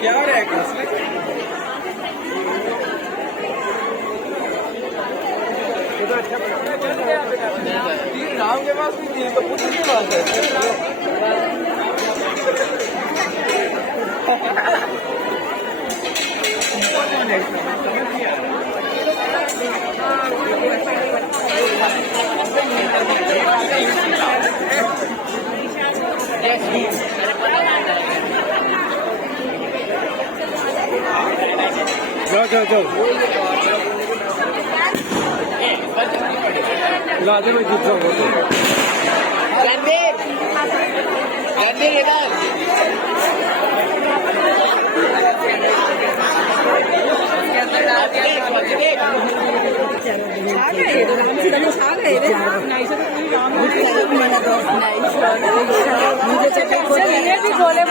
क्या हो रहा है क्लास में? राम के पास भी थी तो पूछ के बात है। जाओ लादे में जीत जाओ रणबीर इधर मुझे बोले